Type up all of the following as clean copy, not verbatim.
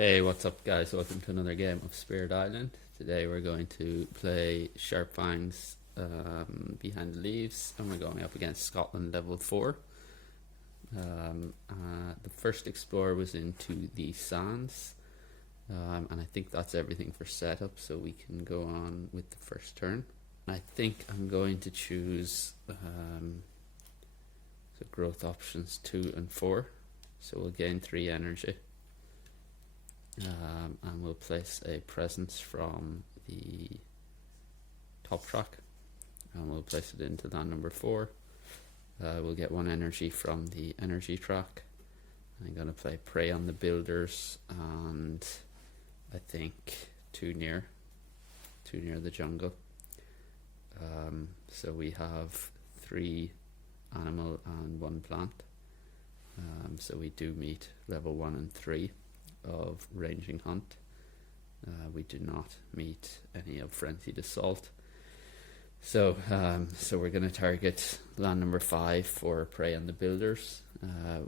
Hey, what's up, guys? Welcome to another game of Spirit Island. Today we're going to play Sharp Fangs Behind the Leaves, and we're going up against Scotland level 4. The first explorer was into the sands, and I think that's everything for setup, so we can go on with the first turn. I think I'm going to choose the growth options 2 and 4, so we'll gain 3 energy. And we'll place a presence from the top track, and we'll place it into land number 4. We'll get 1 energy from the energy track. I'm going to play Prey on the Builders, and I think 2 near the jungle. So we have 3 animal and 1 plant. So we do meet level 1 and 3 of ranging hunt. We do not meet any of frenzied assault. So we're going to target land number 5 for Prey on the Builders.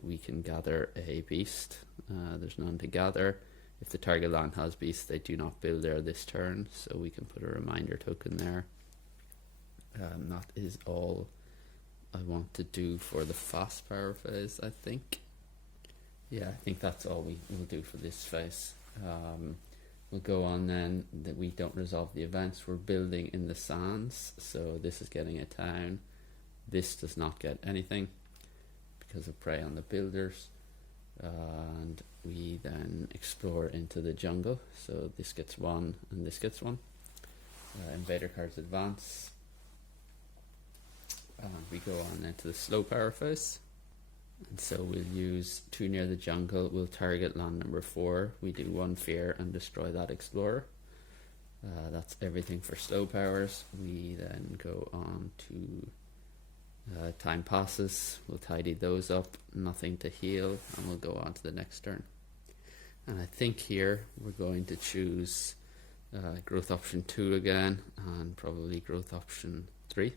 We can gather a beast. There's none to gather. If the target land has beasts, they do not build there this turn, so we can put a reminder token there. That is all I want to do for the fast power phase, I think. Yeah, I think that's all we will do for this phase. We'll go on then that we don't resolve the events. We're building in the sands, so this is getting a town. This does not get anything because of Prey on the Builders. And we then explore into the jungle. So this gets 1 and this gets 1. Invader cards advance. And we go on into the slow power phase. And so we'll use 2 near the jungle. We'll target land number 4. We do 1 fear and destroy that explorer. That's everything for slow powers. We then go on to time passes. We'll tidy those up. Nothing to heal, and we'll go on to the next turn. And I think here we're going to choose growth option 2 again, and probably growth option 3.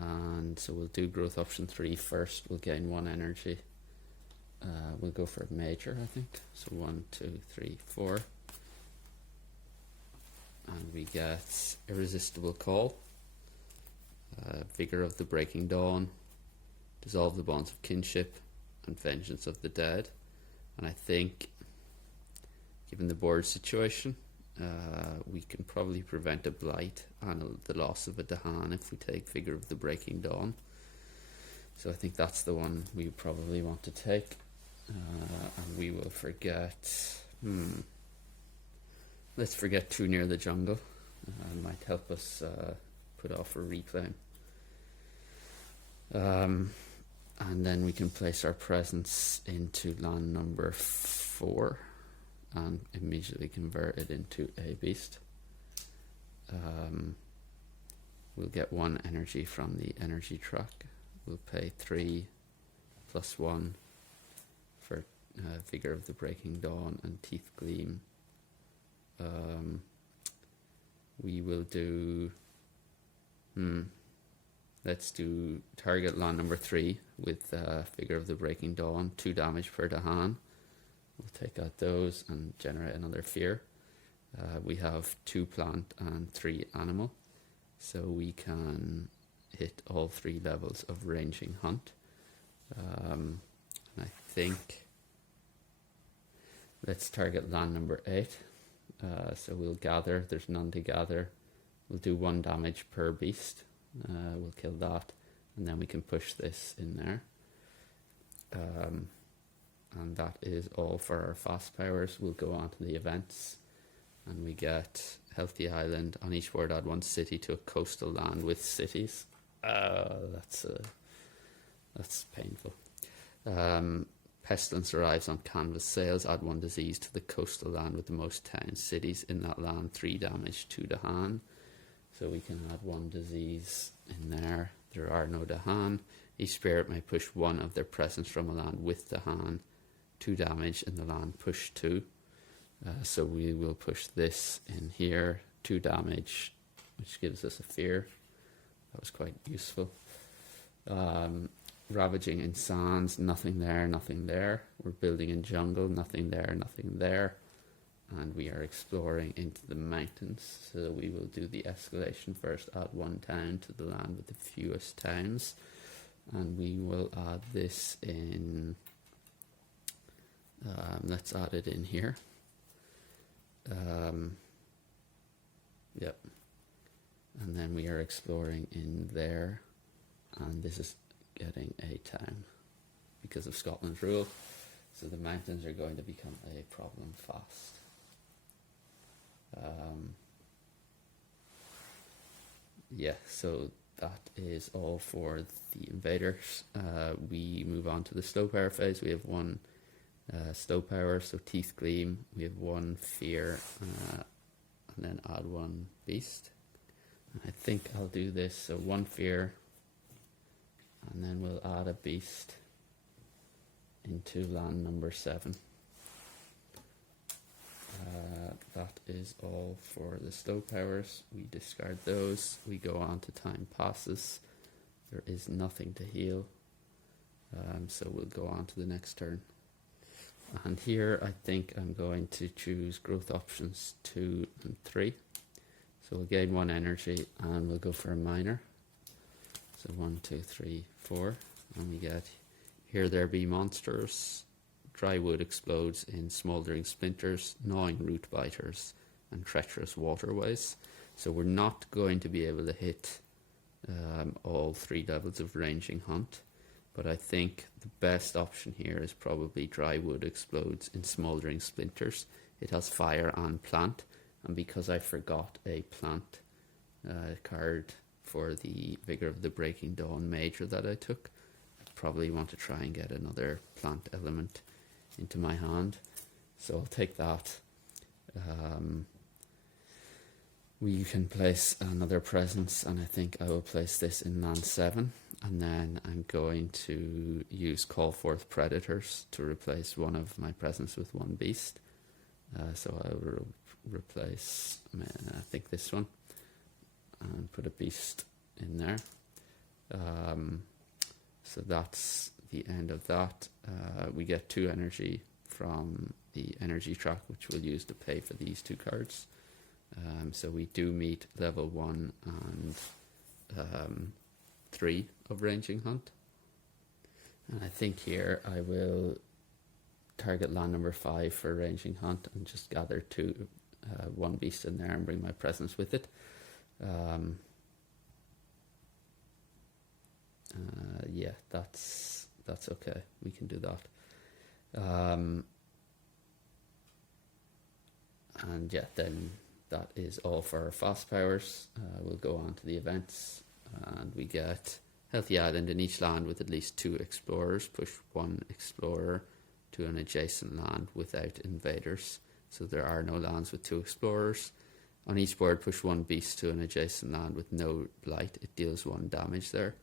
And so we'll do growth option 3 first. We'll gain 1 energy. We'll go for a major, I think. So 1, 2, 3, 4. And we get Irresistible Call, Vigor of the Breaking Dawn, Dissolve the Bonds of Kinship, and Vengeance of the Dead. And I think, given the board situation, we can probably prevent a blight and the loss of a Dahan if we take Vigor of the Breaking Dawn. So I think that's the one we probably want to take. And we will forget... Let's forget 2 near the jungle. It might help us put off a reclaim. And then we can place our presence into land number 4. And immediately convert it into a beast. We'll get 1 energy from the energy track. We'll pay 3 plus 1 for Vigor of the Breaking Dawn and Teeth Gleam. We will do... let's do target land number 3 with Vigor of the Breaking Dawn, 2 damage per Dahan. We'll take out those and generate another fear. We have 2 plant and 3 animal, so we can hit all 3 levels of ranging hunt. And I think let's target land number 8. So we'll gather. There's none to gather. We'll do 1 damage per beast. We'll kill that, and then we can push this in there. And that is all for our fast powers. We'll go on to the events, and we get Healthy Island. On each board, add 1 city to a coastal land with cities. That's painful. Pestilence arrives on canvas sails. Add 1 disease to the coastal land with the most towns, cities in that land. 3 damage, 2 Dahan. So we can add 1 disease in there. There are no Dahan. Each spirit may push 1 of their presence from a land with Dahan. 2 damage in the land, push 2. So we will push this in here, 2 damage, which gives us a fear. That was quite useful. Ravaging in sands, nothing there, nothing there. We're building in jungle, nothing there, nothing there. and we are exploring into the mountains. So we will do the escalation first, add 1 town to the land with the fewest towns, and we will add this in. Let's add it in here. Yep. And then we are exploring in there, and this is getting a town because of Scotland's rule. So the mountains are going to become a problem fast. Yeah, so that is all for the invaders. We move on to the slow power phase. We have 1 slow power, so Teeth Gleam. We have 1 fear, and then add 1 beast. And I think I'll do this, so 1 fear, and then we'll add a beast into land number 7. That is all for the slow powers. We discard those. We go on to time passes. There is nothing to heal, so we'll go on to the next turn. And here I think I'm going to choose growth options 2 and 3. So we'll gain 1 energy and we'll go for a minor. So 1, 2, 3, 4, and we get Here There Be Monsters. Dry wood explodes in smouldering splinters, gnawing root biters, and treacherous waterways. So we're not going to be able to hit all 3 levels of ranging hunt, but I think the best option here is probably dry wood explodes in smouldering splinters. It has fire and plant, and because I forgot a plant card for the Vigor of the Breaking Dawn major that I took, I probably want to try and get another plant element into my hand, so I'll take that. We can place another presence, and I think I will place this in land 7, and then I'm going to use Call Forth Predators to replace one of my presents with 1 beast. So I will replace, I think, this one, and put a beast in there. So that's the end of that. We get 2 energy from the energy track, which we'll use to pay for these 2 cards. So we do meet level 1 and 3 of ranging hunt. And I think here I will target land number 5 for ranging hunt and just gather 1 beast in there and bring my presence with it. Yeah, that's okay. We can do that. And yeah, then that is all for our fast powers. We'll go on to the events, and we get Healthy Island. In each land with at least 2 explorers, push 1 explorer to an adjacent land without invaders. So there are no lands with 2 explorers. On each board, push 1 beast to an adjacent land with no blight. It deals 1 damage there.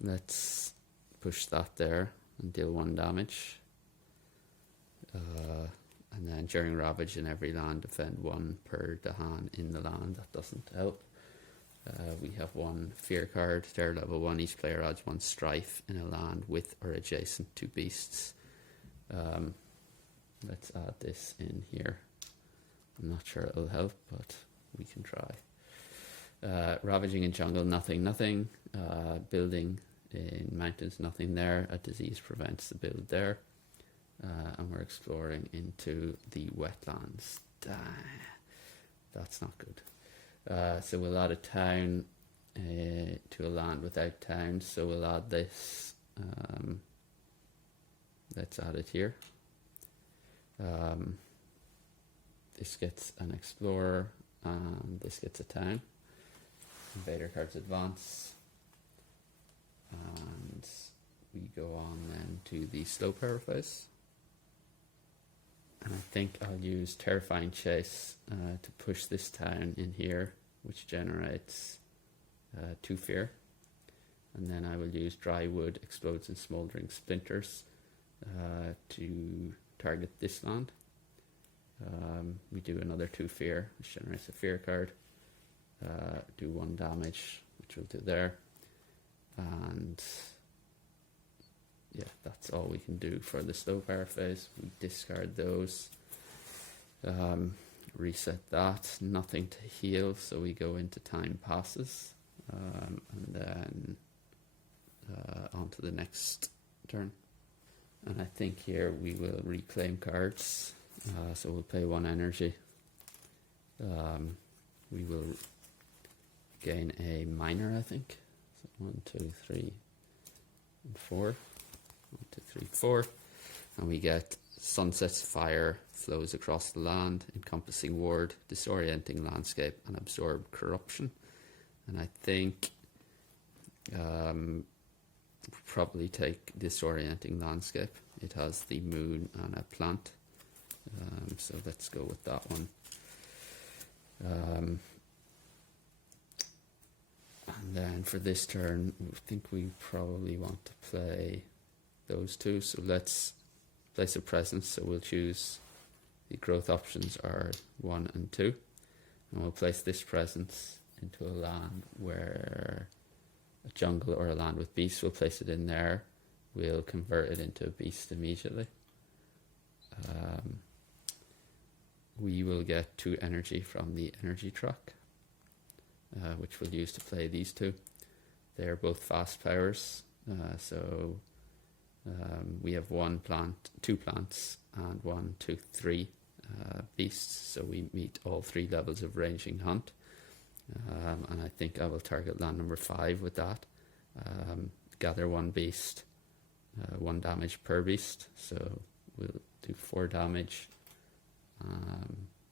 Let's push that there and deal 1 damage. And then during ravage in every land, defend 1 per Dahan in the land. That doesn't help. We have 1 fear card. They're level 1. Each player adds 1 strife in a land with or adjacent to beasts. Let's add this in here. I'm not sure it'll help, but we can try. Ravaging in jungle, nothing. Building in mountains, nothing there. A disease prevents the build there. And we're exploring into the wetlands. That's not good. So we'll add a town to a land without towns. So we'll add this. Let's add it here. This gets an explorer, and this gets a town. Invader cards advance. And we go on then to the slow power phase. And I think I'll use Terrifying Chase to push this town in here, which generates 2 fear. And then I will use Dry Wood Explodes in Smouldering Splinters to target this land. We do another 2 fear, which generates a fear card. Do 1 damage, which we'll do there. And yeah, that's all we can do for the slow power phase. We discard those. Reset that, nothing to heal, so we go into time passes, and then on to the next turn. And I think here we will reclaim cards, so we'll pay 1 energy. We will gain a minor, I think. So 1, 2, 3, and 4. 1, 2, 3, 4. And we get Sunset's fire flows across the land, encompassing ward, disorienting landscape, and absorb corruption. And I think probably take disorienting landscape. It has the moon and a plant. So let's go with that one. And then for this turn, I think we probably want to play those two. So let's place a presence. So we'll choose the growth options are 1 and 2. And we'll place this presence into a land where a jungle or a land with beasts. We'll place it in there. We'll convert it into a beast immediately. We will get 2 energy from the energy truck, which we'll use to play these two. They're both fast powers, so we have 1 plant, 2 plants, and 1, 2, 3 beasts. So we meet all 3 levels of ranging hunt, and I think I will target land number 5 with that. Gather 1 beast, 1 damage per beast. So we'll do 4 damage.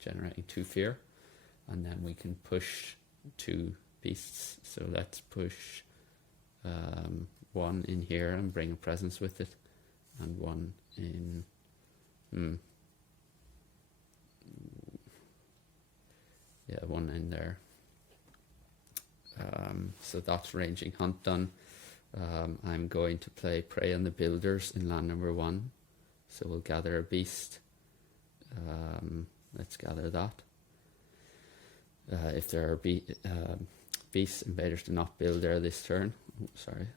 Generating 2 fear, and then we can push 2 beasts. So let's push 1 in here and bring a presence with it, and 1 in yeah, 1 in there. So that's ranging hunt done. I'm going to play Prey on the Builders in land number 1. So we'll gather a beast. Let's gather that. If there are beasts, invaders do not build there this turn. Oh, sorry.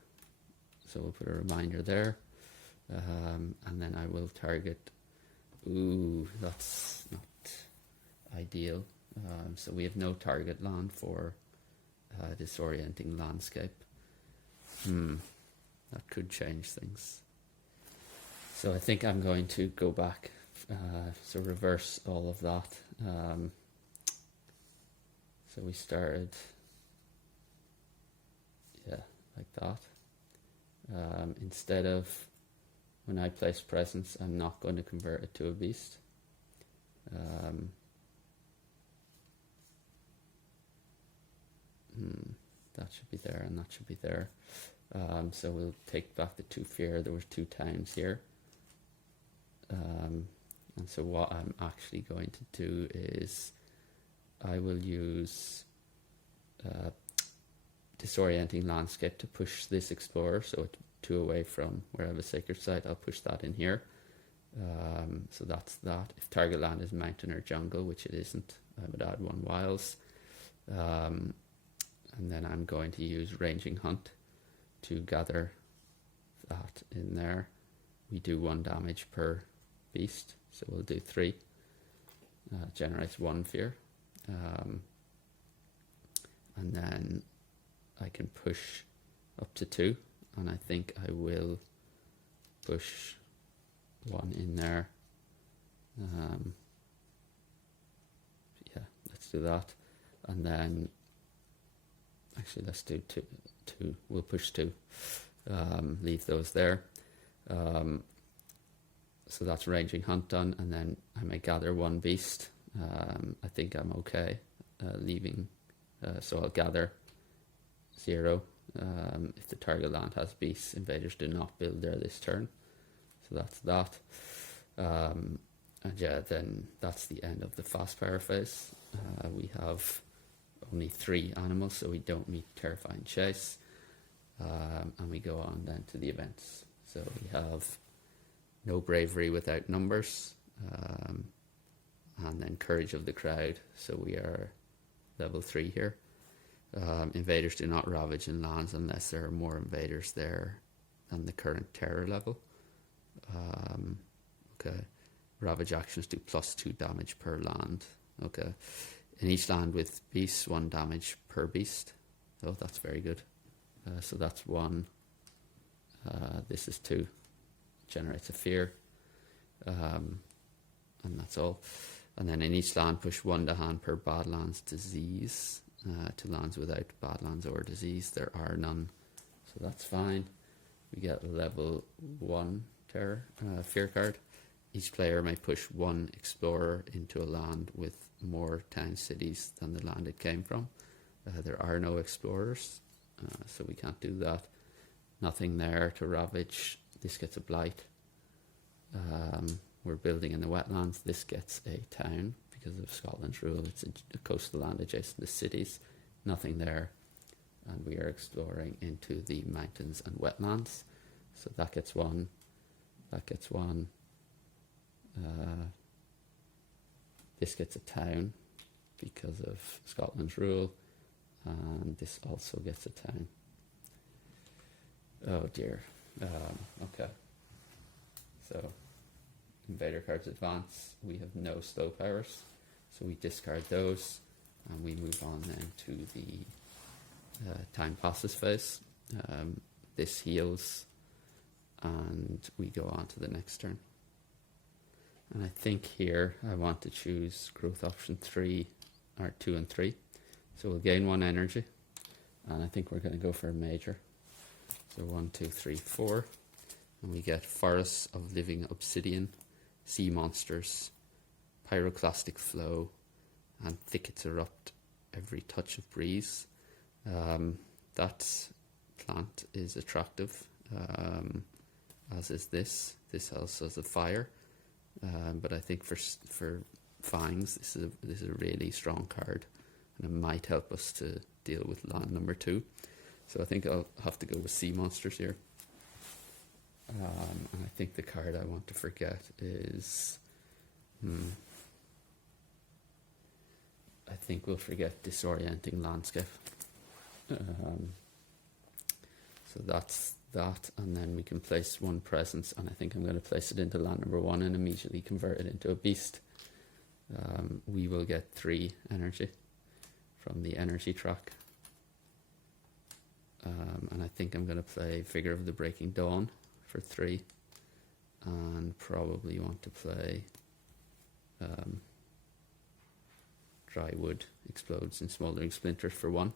So we'll put a reminder there. And then I will target... Ooh, that's not ideal. So we have no target land for disorienting landscape. That could change things. So I think I'm going to go back. So reverse all of that. So we started, yeah, like that. Instead of, when I place presence, I'm not going to convert it to a beast. That should be there, and that should be there. So we'll take back the 2 fear. There was 2 times here. And so what I'm actually going to do is I will use disorienting landscape to push this explorer, so 2 away from where I have a sacred site. I'll push that in here. So that's that. If target land is mountain or jungle, which it isn't, I would add 1 wilds. And then I'm going to use ranging hunt to gather that in there. We do 1 damage per beast, so we'll do 3. Generates 1 fear. And then I can push up to 2, and I think I will push 1 in there. Yeah, let's do that. And then actually let's do 2. We'll push 2. Leave those there. So that's ranging hunt done, and then I may gather 1 beast. I think I'm okay leaving. So I'll gather 0. If the target land has beasts, invaders do not build there this turn. So that's that. And yeah, then that's the end of the fast power phase. We have only 3 animals, so we don't meet terrifying chase. And we go on then to the events. So we have no bravery without numbers, and then courage of the crowd. So we are level 3 here. Invaders do not ravage in lands unless there are more invaders there than the current terror level. Okay, ravage actions do +2 damage per land. Okay, in each land with beasts, 1 damage per beast. Oh, that's very good. So that's 1. This is 2. Generates a fear. And that's all. And then in each land, push 1 to hand per Badlands disease to lands without Badlands or disease. There are none, so that's fine. We get level 1 terror fear card. Each player may push 1 explorer into a land with more town cities than the land it came from. There are no explorers, so we can't do that. Nothing there to ravage. This gets a blight. We're building in the wetlands. This gets a town because of Scotland's rule. It's a coastal land adjacent to cities. Nothing there. And we are exploring into the mountains and wetlands. So that gets 1. That gets 1. This gets a town because of Scotland's rule. And this also gets a town. Oh dear. Okay. So, invader cards advance. We have no slow powers, so we discard those, and we move on then to the time passes phase. This heals, and we go on to the next turn. And I think here I want to choose growth option 3, or 2 and 3. So we'll gain 1 energy, and I think we're going to go for a major. So 1, 2, 3, 4. And we get Forests of Living Obsidian, Sea Monsters, Pyroclastic Flow, and Thickets Erupt every touch of breeze. That plant is attractive, as is this. This also has a fire, but I think for Fangs, this is a really strong card, and it might help us to deal with land number 2. So I think I'll have to go with Sea Monsters here. And I think the card I want to forget is... I think we'll forget Disorienting Landscape. So that's that, and then we can place 1 presence, and I think I'm going to place it into land number 1 and immediately convert it into a beast. We will get 3 energy from the energy track. And I think I'm going to play Figure of the Breaking Dawn for 3, and probably want to play Dry Wood Explodes in Smouldering Splinters for 1.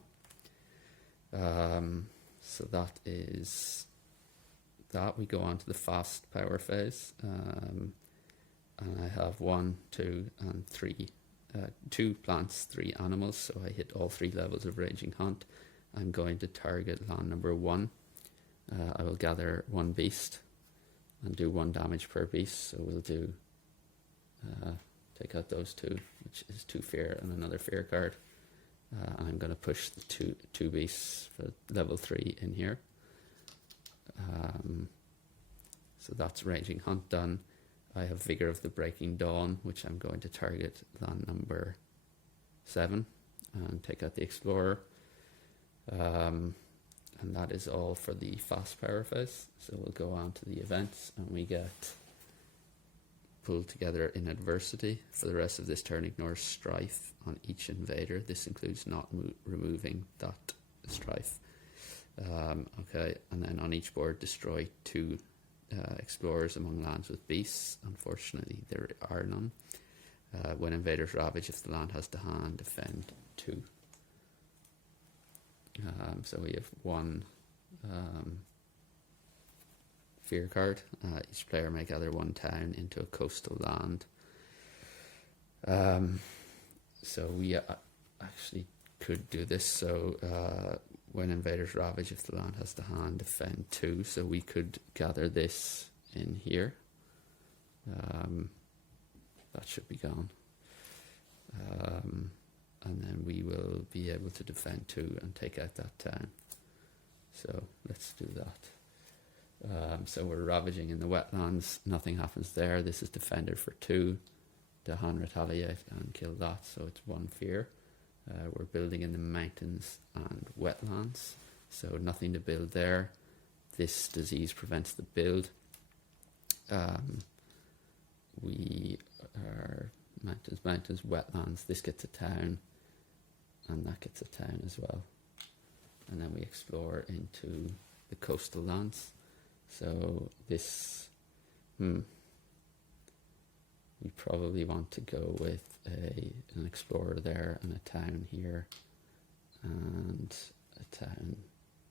So that is that. We go on to the fast power phase, and I have 1, 2, and 3. 2 plants, 3 animals, so I hit all 3 levels of Raging Hunt. I'm going to target land number 1. I will gather 1 beast and do 1 damage per beast. So we'll do take out those 2, which is 2 fear and another fear card. And I'm going to push the two beasts for level 3 in here. So that's Raging Hunt done. I have Vigor of the Breaking Dawn, which I'm going to target land number 7 and take out the Explorer. And that is all for the fast power phase. So we'll go on to the events, and we get Pulled Together in Adversity. For the rest of this turn, ignore Strife on each invader. This includes not removing that Strife. Okay, and then on each board, destroy 2 explorers among lands with beasts. Unfortunately, there are none. When invaders ravage, if the land has to hand, defend 2. So we have 1 fear card. Each player may gather 1 town into a coastal land. So we actually could do this. So when invaders ravage, if the land has to hand, defend 2. So we could gather this in here. That should be gone. And then we will be able to defend 2 and take out that town. So let's do that. So we're ravaging in the wetlands. Nothing happens there. This is defended for 2 to hand retaliate and kill that. So it's 1 fear. We're building in the mountains and wetlands. So nothing to build there. this disease prevents the build. We are mountains, wetlands. This gets a town, and that gets a town as well. And then we explore into the coastal lands. So this, we probably want to go with an explorer there and a town here and a town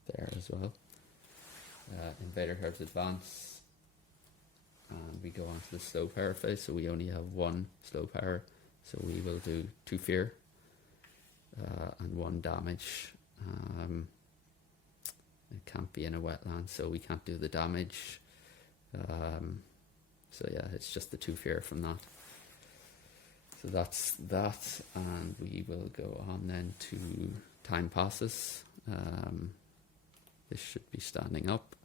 there as well. Invader herds advance, and we go on to the slow power phase. So we only have one slow power, so we will do 2 fear and 1 damage. It can't be in a wetland, so we can't do the damage. So yeah, it's just the 2 fear from that. So that's that, and we will go on then to time passes. This should be standing up.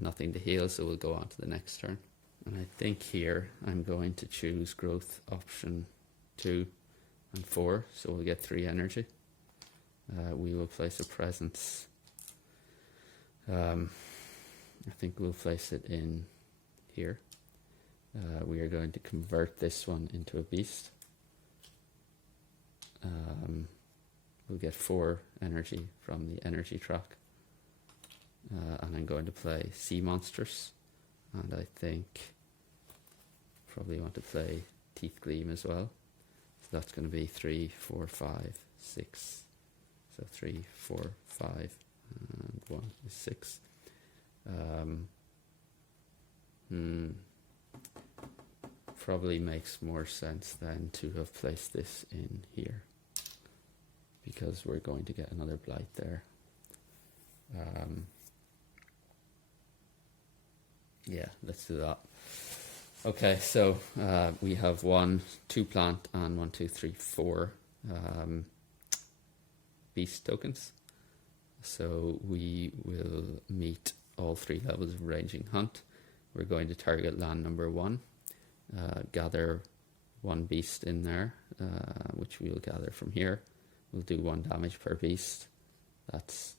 Nothing to heal, so we'll go on to the next turn. And I think here I'm going to choose growth option 2 and 4, so we'll get 3 energy. We will place a presence. I think we'll place it in here. We are going to convert this one into a beast. We'll get 4 energy from the energy track. And I'm going to play sea monsters. And I think probably want to play Teeth Gleam as well. So that's going to be 3, 4, 5, 6. So 3, 4, 5, and 1 is 6. Probably makes more sense then to have placed this in here, because we're going to get another blight there. Yeah, let's do that. Okay, so we have 1, 2 plant and 1, 2, 3, 4 beast tokens. So we will meet all 3 levels of ranging hunt. We're going to target land number 1, gather 1 beast in there, which we'll gather from here. We'll do 1 damage per beast. That's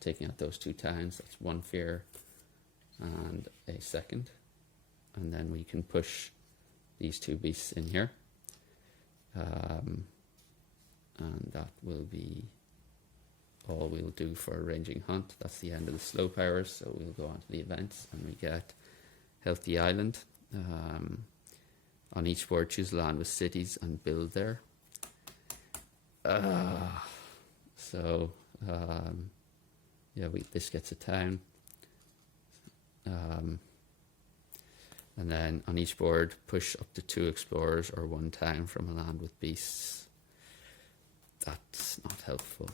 taking out those 2 towns. That's 1 fear and a second. And then we can push these 2 beasts in here. And that will be all we'll do for a ranging hunt. That's the end of the slow powers, so we'll go on to the events, and we get Healthy Island. On each board, choose land with cities and build there. Yeah, this gets a town. And then on each board, push up to 2 explorers or 1 town from a land with beasts. That's not helpful.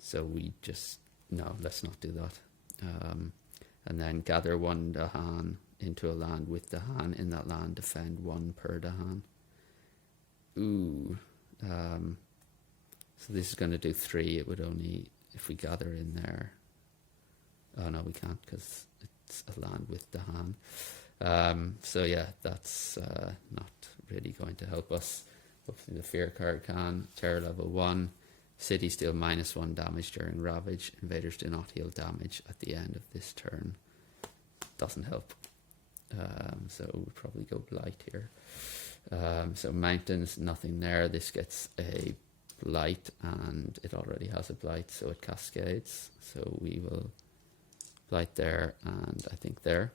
So we just, no, let's not do that. And then gather 1 Dahan into a land with Dahan in that land, defend 1 per Dahan. Ooh. So this is going to do 3. It would only, if we gather in there. Oh no, we can't, because it's a land with Dahan. So yeah, that's not really going to help us. Hopefully the fear card can. Terror level 1. Cities deal -1 damage during ravage. Invaders do not heal damage at the end of this turn. Doesn't help. So we'll probably go blight here. So mountains, nothing there. This gets a blight, and it already has a blight, so it cascades. So we will blight there, and I think there.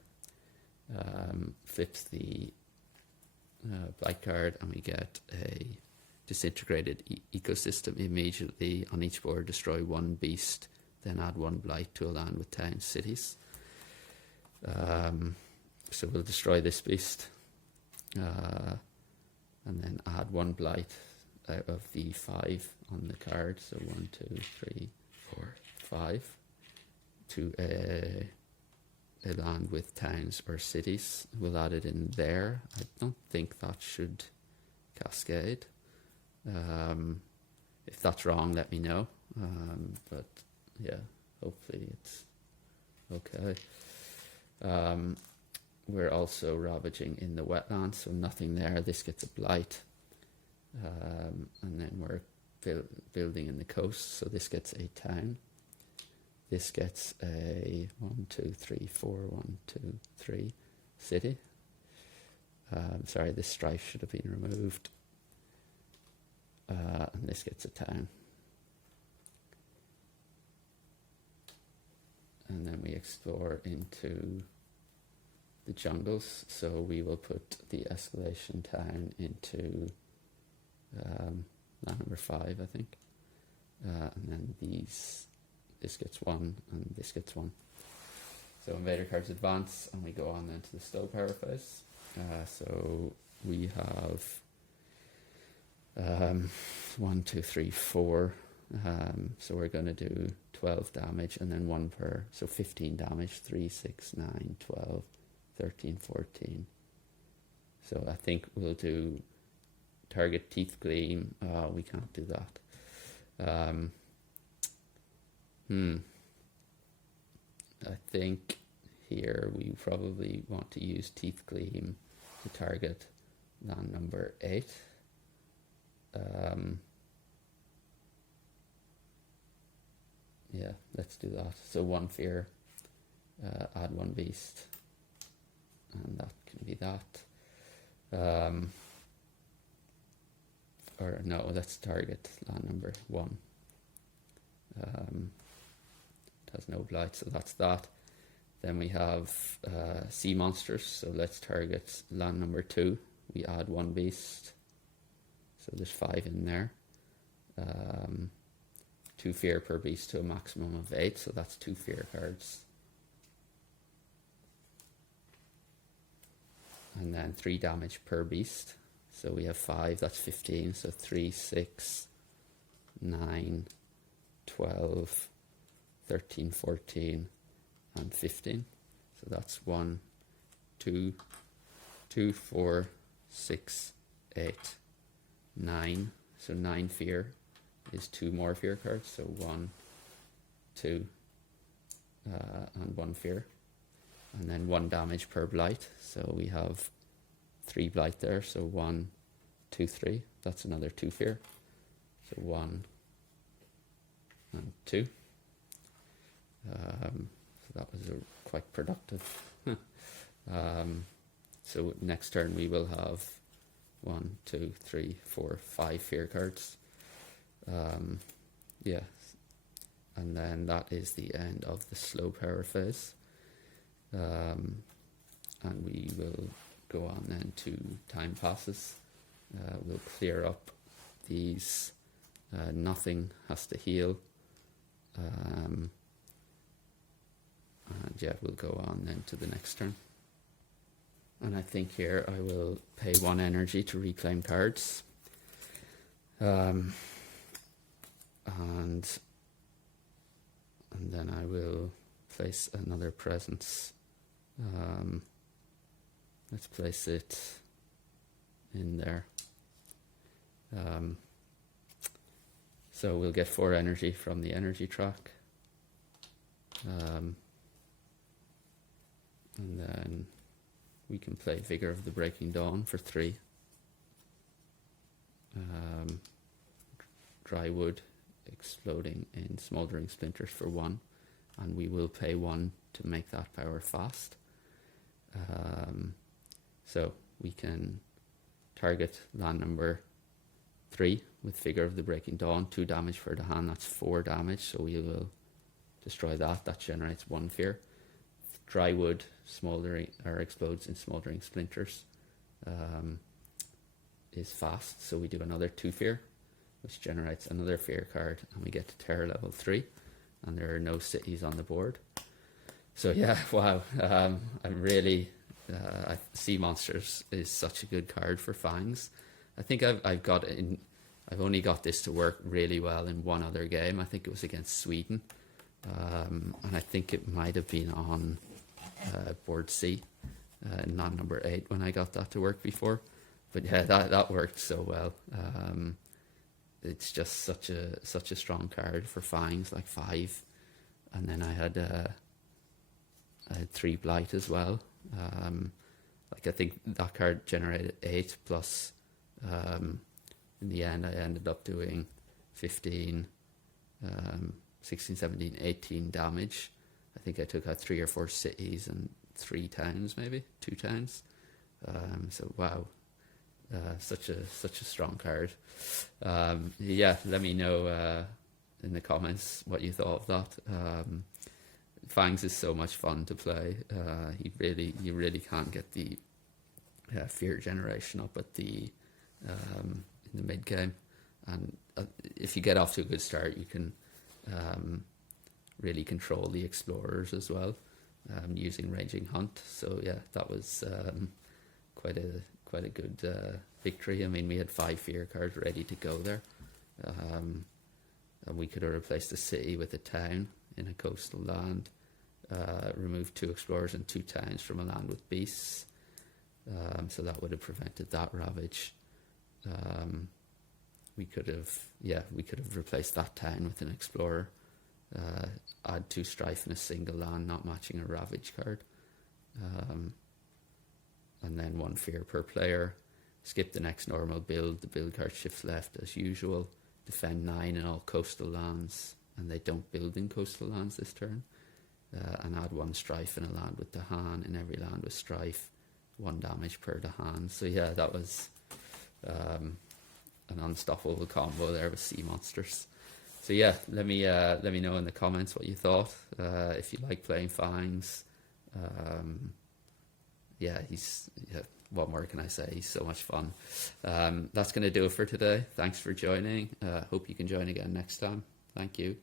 Flips the blight card, and we get a disintegrated ecosystem immediately. On each board, destroy 1 beast, then add 1 blight to a land with towns, cities. So we'll destroy this beast, and then add 1 blight out of the 5 on the card. So 1, 2, 3, 4, 5 to a land with towns or cities. We'll add it in there. I don't think that should cascade. If that's wrong, let me know. But yeah, hopefully it's okay. We're also ravaging in the wetlands, so nothing there. This gets a blight. And then we're building in the coast. So this gets a town. This gets a 1, 2, 3, 4, 1, 2, 3 city. Sorry, this strife should have been removed. And this gets a town. And then we explore into the jungles. So we will put the escalation town into land number 5, I think. And then this gets 1 and this gets 1. So invader cards advance, and we go on then to the slow power phase. So we have 1, 2, 3, 4. So we're going to do 12 damage and then 1 per, so 15 damage, 3, 6, 9, 12, 13, 14. So I think we'll do target teeth gleam. We can't do that. I think here we probably want to use teeth gleam to target land number 8. Yeah, let's do that. So 1 fear, add 1 beast, and that can be that. Or no, let's target land number 1. It has no blight, so that's that. Then we have sea monsters, so let's target land number 2. We add 1 beast, so there's 5 in there. 2 fear per beast to a maximum of 8, so that's 2 fear cards. And then 3 damage per beast, so we have 5, that's 15, so 3, 6, 9, 12, 13, 14, and 15. So that's 1, 2, 4, 6, 8, 9. So 9 fear is 2 more fear cards. So 1, 2, and 1 fear. And then 1 damage per blight. So we have 3 blight there. So 1, 2, 3. That's another 2 fear. So 1 and 2. So that was quite productive. So next turn we will have 1, 2, 3, 4, 5 fear cards. Yeah, and then that is the end of the slow power phase. And we will go on then to time passes. We'll clear up these. Nothing has to heal. And yeah, we'll go on then to the next turn. And I think here I will pay 1 energy to reclaim cards. And then I will place another presence. Let's place it in there. So we'll get 4 energy from the energy track. And then we can play Vigor of the Breaking Dawn for 3. Dry wood exploding in smoldering splinters for 1, and we will pay 1 to make that power fast. So we can target land number 3 with Vigor of the Breaking Dawn, 2 damage for the hand, that's 4 damage, so we will destroy that. That generates 1 fear. Dry wood smoldering or explodes in smoldering splinters is fast, so we do another 2 fear, which generates another fear card, and we get to terror level 3, and there are no cities on the board. So yeah, wow, I'm really Sea Monsters is such a good card for Fangs. I think I've only got this to work really well in one other game. I think it was against Sweden, and I think it might have been on board C, not number 8, when I got that to work before. But yeah, that worked so well. It's just such a strong card for Fangs, like 5, and then I had 3 blight as well. Like I think that card generated 8 plus. In the end, I ended up doing 15, 16, 17, 18 damage. I think I took out 3 or 4 cities and 3 towns, maybe 2 towns. So wow, such a strong card. Yeah, let me know in the comments what you thought of that. Fangs is so much fun to play. You really can't get the fear generation up at the in the mid game, and if you get off to a good start, you can really control the explorers as well, using ranging hunt. So yeah, that was quite a good victory. I mean, we had 5 fear cards ready to go there, and we could have replaced the city with a town in a coastal land, removed 2 explorers and 2 towns from a land with beasts. So that would have prevented that ravage. We could have replaced that town with an explorer, add 2 strife in a single land, not matching a ravage card, and then 1 fear per player. Skip the next normal build. The build card shifts left as usual. Defend 9 in all coastal lands, and they don't build in coastal lands this turn. And add 1 strife in a land with Dahan. In every land with strife, 1 damage per Dahan. So yeah, that was an unstoppable combo there with sea monsters. So yeah, let me know in the comments what you thought. If you like playing Fangs, what more can I say? He's so much fun. That's going to do it for today. Thanks for joining. Hope you can join again next time. Thank you.